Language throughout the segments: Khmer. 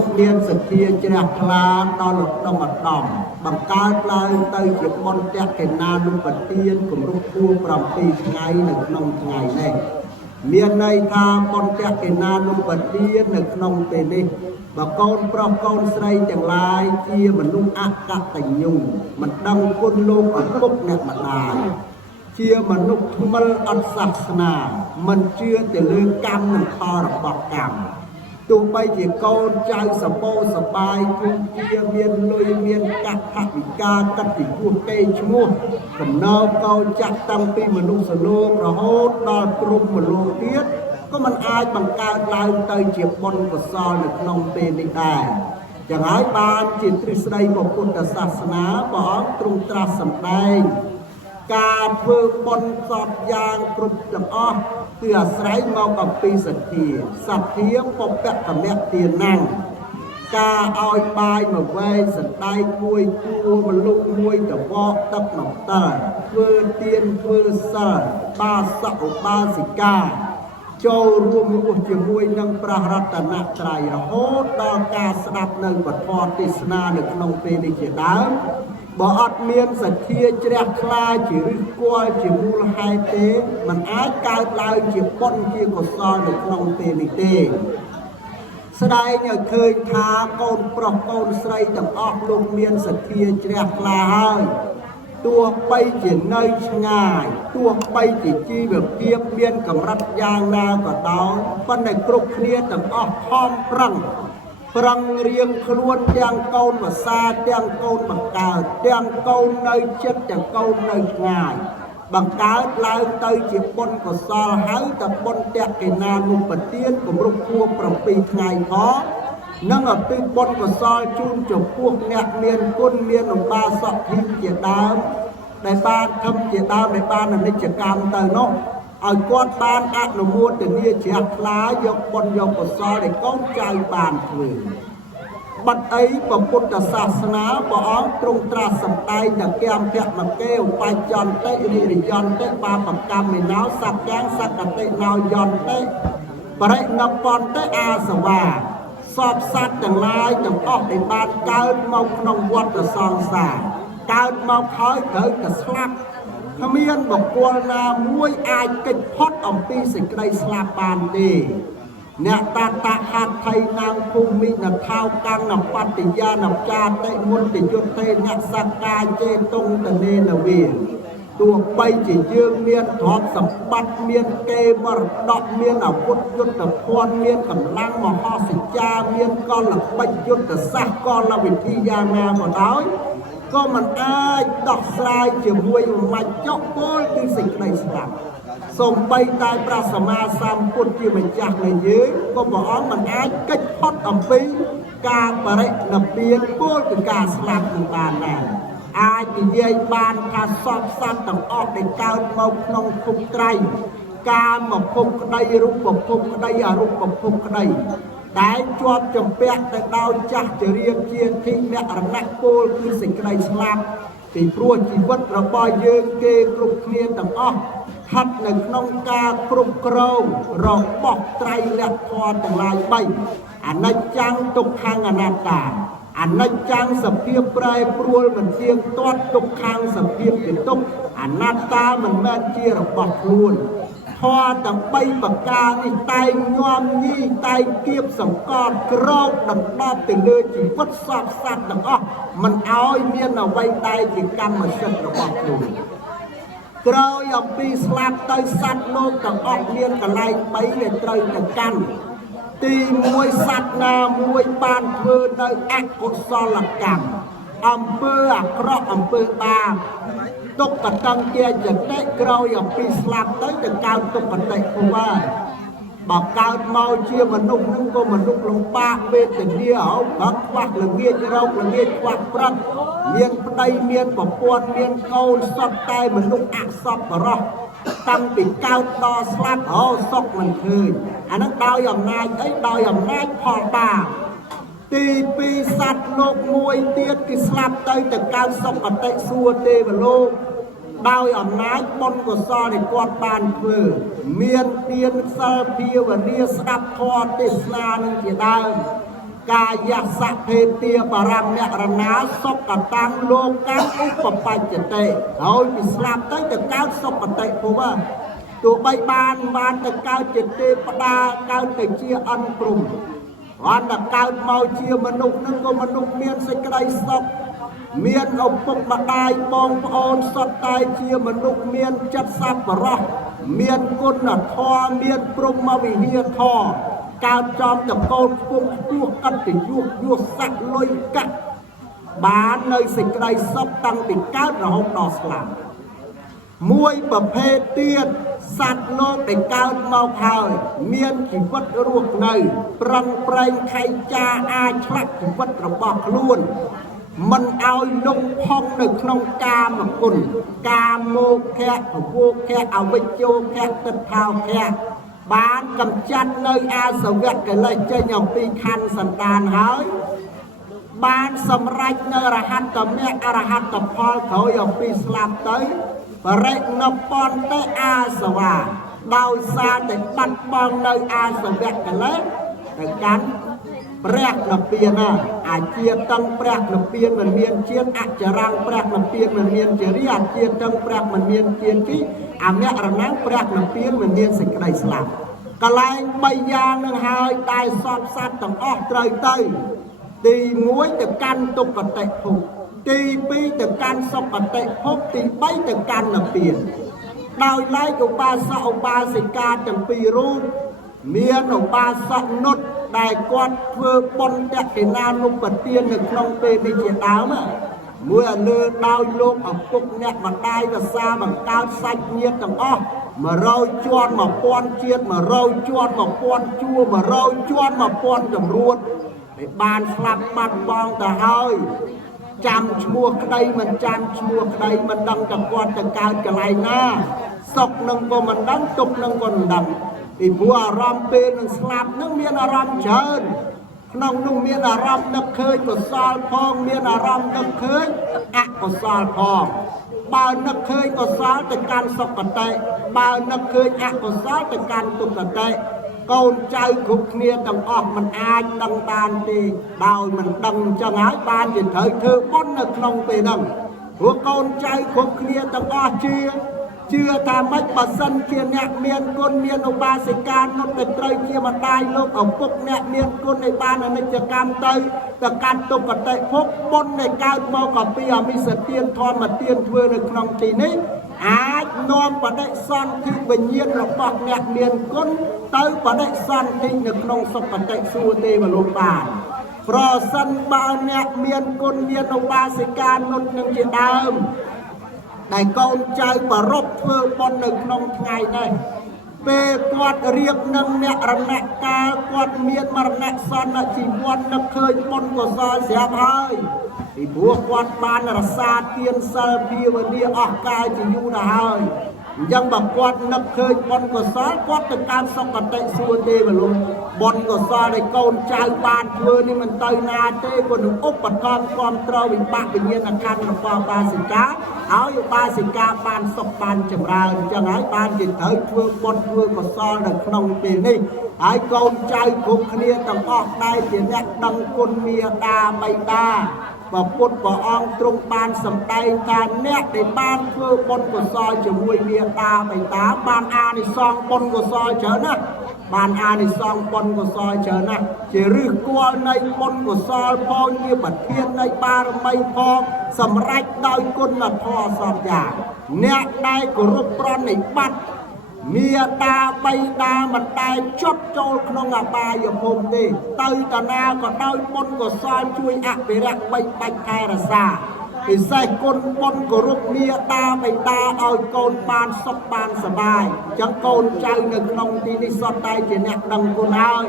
นุษย์เรียนศึกเทียนจะคลาตอนหลุดต้องมาดอมบังการปลายเตยจีบอลแจกเห็นนาลุปเตียนกลุ่มรูปคู่ปรำปีไงหนึ่งนองไงแน่เมียนในทางบอลแจกเห็นนาลุปเตียนหนึ่งนองเตนิบังกอนปรำกอนใส่จังลายเทียมันนุ่งอักกะแต่ยุ่งมันดังคนลงอัดปุ๊บเนี่ยมันตายเชื่อมนุษย์มันอัศสนามันเชื่อแต่เรื่องกรรมหนึ่งพอระบอกกรรมตัวไปจีโกนใจสบายสบายคุณเชียเมียนลอยเมียนกัดหักกาตัดติดตัวเกยชมูกำเนาเกาจักตั้งปีมนุษย์สโลกระโหดดอลกลุ่มมนุษย์เทียดก็มันอายบังการลายเตยเจียบบนกษรหนึ่งนองเตนิได้อย่างไรบานจิตตริสไดของพุทธศาสนาบอกตรงตรัสสำแดงการเพื่อบนสอบยางกรุบจำอ้อเพื่อใช้เงากับปีสัตเทียสัตเทียมปกแปะกับแม่เตียนนั่งกาเอาใบมาไว้สัตได้มวยตัวมันลุกมวยแต่วอกตับหนองตาเพื่อเตียนเพื่อสาบาสักบาสิกาโจรวมอุจมวยนังประรัตนตรัยระโหดดอกกาสนับหนึ่งบัดพอติสนาหนึ่งนองเปนิเจดามบ่อดเมียนสัตเทียเจริญคลาจิริกัวจิมูลไฮเตมันอาจกลายลายจิปนที่กษรหนึ่งนองเปนิเตสดายเนี่ยเคยท้าโกนปลอกโกนใส่ต่างออกลงเมียนสัตเทียเจริญคลาตัวไปจีเนยง่ายตัวไปจีจีแบบเปียบเมียนกับรัดยางนาก็ดาวปันในกรุกเนียต่างออกพร้อมปรังเรียงครวนเตียงเกาหมาซาเตียงเกาบังกาเตียงเกาเนยเช็ดเตียงเกาเนยง่ายบังกาลายเตยจีบนก็ซาหายแต่บนเตียงกินาลุปเตียนกับรูปพัวประปีไงเพาะนั่งปีบนก็ซาจุนจบพวกเนกเมียนกุนเมียนหนุ่มบาสอบทิมเจียดามในบ้านทำเจียดามในบ้านนั้นในกิจกรรมเตยนกเอาก้อนบ้านอัดนมูดแต่เนี่ยเจียคล้ายยกบนยกกซอในก้องใจบานคือบัดไอ้พระพุทธศาสนาบอกตรงตรัสสัมไตจากแก้มแพะมาเกลไปจอนเตริริยอนเตปาปักกรรมในน้าวสักแกงสักกะเตนาวยอนเตปริณปอนเตอาสวาสอบสัตว์ต่างลายต่างออกในบ้านเกิดเมาขนมวัดตะซองสาเกิดเมาคอยเกิดกระสลักขมีนบอกกวลามวยอายกิจพอดอมปีสิกไรสลาปานดีเนี่ยตาตาหัดไทยนางภูมินับเท้ากังนับปัตติยานับจาเตมุนติยุทเทนักสักกาเจตงตเนนเวียตัวไปจีเยืองเมียนทอดสัมปัตเมียนเกมรดอกเมียนอาวุธยุทธพรเมียนกำลังมหาสิจาเมียนก้อนหลักประยุทธสักก้อนละวิธียานาหมดแล้วก็มันอ้ายดอกสายเจียมวยมาเจาะโป้ยที่สิ่งในสลับส่งไปตายพระสมมาสามพุทธที่มันจากในยื้อก็บอกมันอ้ายกิจพอดอมปีการปริณเบียนโป้ยคือการสลับต่างบานแน่อาจิเยยบานการสอบสัตว์ต่างออกในการมองนองคุกไตรการมาคุกไตรรูปคุกไตรอารูปคุกไตรแต่จวบจมเปียแต่ดาวจักจะเรียกเชียนที่แม่ระนักโกลคือสิ่งใดสลับที่พรวดชีวิตระบายเยืองเกกรุบเนียนต่างออกทัดหนึ่งนองกากรุบกรองรองบอกไตรและพอต่างลายใบอันนั้นจังตกทางอนาตาอันนั้นจังสเปียปลายปลวเหมือนเทียงตอดตกทางสเปียเป็นตกอนาตามันแม่เจียระบอกล้วนพอต่างใบปากกาในไตงอมยี่ไตเกียบสังกอดกรอกดังดอบแต่เลือจีวัดสอบสัตว์ดังอ้อมันเอาเมียนเอาไว้ไตจีกรรมมาเสร็จระบอกล้วนกรอยอมปีสลับไตสัตว์โลกต่างออกเมียนกับไรไปเลยเตยต่างกันตีมวยสัตว์นามวยปานเพื่อในแอคกุศลกรรมอำเภออัครอำเภอบาตกกระตังเกียร์จะได้กราวอย่างปีสลับได้จากการตกกระเตะเพราะว่าบอกการเมาเชียมนุษย์นั่งก็มนุษย์ลงป้าเวทเดียวบักวักละเมียดเราละเมียดวักปรักเมียนปไดเมียนปะปวนเมียนเขาสอบตายมนุษย์อักษรปรอกตั้งติดก้าวต่อสลับเอาซอกมันคืนอันนั้นดาวอย่างนายไอ้ดาวอย่างนายพอตาตีปีสัตว์โลกมวยเตียกิสลับเตยแต่การซอกอัตเตสัวเตวโลกดาวอย่างนายบนก็ซอในกอดบานเพื่อเมียนเตียนเซอร์เพียวเนียสดับทอติสนาหนึ่งเกียดาว កាយសៈភេទាបរមរណាសុខតាំងលោកកាឧបបច្ចតិហើយពីស្លាប់ទៅកើតសុគតិភពទោះបីបានទៅកើតជាទេវតាកើតទៅជាអន្តព្រំអន្តកើតមកជាមនុស្សនឹងក៏មនុស្សមានសេចក្តីសុខមានឪពុកម្ដាយបងប្អូនសុទ្ធតែជាមនុស្សមានចិត្តសប្បុរសមានគុណធម៌មានព្រហ្មវិហារធម៌កើតចំតកូនខ្ពស់ខ្ពស់កត្តយុសស័កលុយកាក់បាននៅសេចក្តីសុខតាំងពីកើតរហូតដល់ស្លាប់មួយប្រភេទទៀតសត្វលោកដែលកើតមកហើយមានជីវិតរស់នៅប្រឹងប្រែងខៃចាអាចឆ្លាក់ជីវិតរបស់ខ្លួនមិនឲ្យលងផុងនៅក្នុងកាមគុណកាមោខៈភវោខៈអវិជ្ជោខៈទិដ្ឋោខៈបានកំចាត់នៅអាសវៈកិលេសចេញអំពីខណ្ឌសន្តានហើយបានសម្រេចនៅរហត្តមគ្គអរហត្តផលក្រោយអំពីស្លាប់ទៅបរិណពន្ធទៅអាសវាដោយសារតែបាត់បង់នៅអាសវៈកិលេសទៅកាន់ព្រះនិព្វានអាជាតឹងព្រះនិព្វានមិនមានជាតិអចរង្គព្រះនិព្វានមិនមានជារិយអាជាតឹងព្រះមិនមានជាតិជីអមរណងព្រះនិព្វានមិនមានសេចក្តីស្លាប់កលែង3យ៉ាងនឹងហើយតែសពសត្វទាំងអស់ត្រូវទៅទី1ទៅកាន់ទុគតិភពទី2ទៅកាន់សុគតិភពទី3ទៅកាន់និព្វានដោយឡែកឧបាសកឧបាសិកាទាំងពីររូបមានឧបាសកនុតដែលគាត់ធ្វើបុណ្យតក្កិណានុបទាននៅក្នុងពេលនេះជាដើមមួយឲ្យលើដោយលោកឪពុកអ្នកម្ដាយរសាបង្កើតសាច់ញាតិទាំងអស់100ជាន់1000ជាតិ100ជាន់1000ជួរ100ជាន់1000ចម្រួតដែលបានស្លាប់បាត់បង់ទៅហើយចាំឈ្មោះក្តីមិនចាំឈ្មោះក្តីមិនដឹងតែគាត់ទៅកើតកន្លែងណាសុខនឹងក៏មិនដឹងទុក្ខនឹងក៏មិនដឹងពីព្រោះអារម្មណ៍ពេលនឹងស្លាប់នឹងមានអារម្មណ៍ច្រើនក្នុងនោះមានអារម្មណ៍នឹកឃើញកុសលផងមានអារម្មណ៍នឹកឃើញអកុសលផងបើនឹកឃើញកុសលទៅកាន់សុគតិបើនឹកឃើញអកុសលទៅកាន់ទុគតិកូនចៅគ្រប់គ្នាទាំងអស់មិនអាចដឹងបានទេដោយមិនដឹងអញ្ចឹងហើយបានជាត្រូវធ្វើបុណ្យនៅក្នុងពេលហ្នឹងព្រោះកូនចៅគ្រប់គ្នាទាំងអស់ជឿថាម៉េចបើសិនជាអ្នកមានគុណមានឧបាសិកានុតទៅត្រូវជាម្ដាយលោកឪពុកអ្នកមានគុណឲ្យបានអនិច្ចកម្មទៅកាន់ទុគតិភពបុណ្យដែលកើតមកក៏ពីអមិសទានធម្មទានធ្វើនៅក្នុងទីនេះអាចនាំបដិសន្ធិវិញ្ញាណរបស់អ្នកមានគុណទៅបដិសន្ធិនៅក្នុងសុគតិសួគ៌ទេវលោកបានប្រសិនបើអ្នកមានគុណមានឧបាសិកានុតនឹងជាដើមដែលកូនចៅប្ររពធ្វើបុណ្យនៅក្នុងថ្ងៃនេះពេលគាត់រៀបនឹងអ្នករណកាលគាត់មានមរណៈសន្នជីវ័ននឹកឃើញបុណ្យកុសលស្រាប់ហើយពីព្រោះគាត់បានរក្សាទានសិលភាវនាអស់កាលជាយូរទៅហើយអញ្ចឹងបើគាត់នឹកឃើញបុណ្យកុសលគាត់ទៅកាន់សុគតិសួគ៌ទេវលោកបុណ្យកុសលដែលកូនចៅបានធ្វើនេះមិនទៅណាទេព្រោះនឹងឧបត្ថម្ភគ្រប់គ្រងវិបាកវិញ្ញាណខណ្ឌរបស់បាសិកាហើយបាសិកាបានសុខបានចម្រើនអញ្ចឹងហើយបានជាត្រូវធ្វើបុណ្យធ្វើកុសលនៅក្នុងពេលនេះហើយកូនចៅគ្រប់គ្នាទាំងអស់ដែលជាអ្នកដឹងគុណមាតាបិតាព្រះពុទ្ធព្រះអង្គទ្រង់បានសម្ដែងថាអ្នកដែលបានធ្វើបុណ្យកុសលជាមួយមាតាបិតាបានអានិសង្សបុណ្យកុសលច្រើនណាស់បានអានិសង្សបុណ្យកុសលច្រើនណាស់ជាឫសគល់នៃបុណ្យកុសលផងជាប្រធាននៃបារមីផងសម្រេចដោយគុណធម៌សពយ៉ាងអ្នកដែលគោរពប្រណិប័តមាតាបិតាមិនដែលចត់ចូលក្នុងអបាយភូមិទេទៅតាណាក៏ដោយបុណ្យកុសលជួយអភិរក្សបីបាច់ថែរក្សាពិសេសគុណបុណ្យគោរពមាតាបិតាឲ្យកូនបានសុខបានសប្បាយអញ្ចឹងកូនចៅនៅក្នុងទីនេះសុទ្ធតែជាអ្នកដឹងគុណហើយ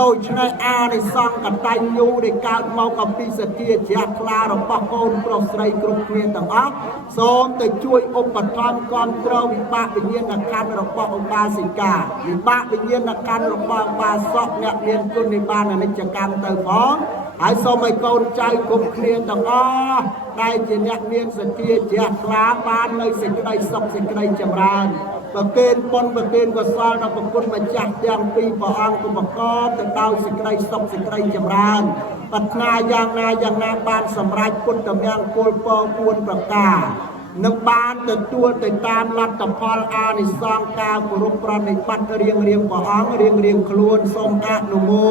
ដូច្នេះអានិសង្សកតញ្ញូដែលកើតមកអំពីសទ្ធាជ្រះថ្លារបស់កូនប្រុសស្រីគ្រប់គ្នាទាំងអស់សូមទៅជួយឧបត្ថម្ភគ្រប់គ្រងវិបាកវិញ្ញាណខណ្ឌរបស់ឧបាសិកាវិបាកវិញ្ញាណខណ្ឌរបស់ឧបាសកអ្នកមានគុណនៃបានអនិច្ចកម្មទៅផងហើយសូមឲ្យកូនចៅគ្រប់គ្នាទាំងអស់ដែលជាអ្នកមានសទ្ធាជ្រះថ្លាបាននៅសេចក្តីសុខសេចក្តីចម្រើន ប្រកេនប៉ុនប្រកេនកសលដល់ប្រគុណម្ចាស់ទាំងពីរព្រះអង្គក៏ប្រកបទៅដោយសេចក្តីសុខសេចក្តីចម្រើនប្រាថ្នាយ៉ាងណាបានសម្រេចពុទ្ធមង្គលពរ4ប្រការនឹងបានទទួលទៅតាមលទ្ធផលអានិសង្សការគោរពប្រណិប័តរៀងព្រះអង្គរៀងខ្លួនសូមអនុមោ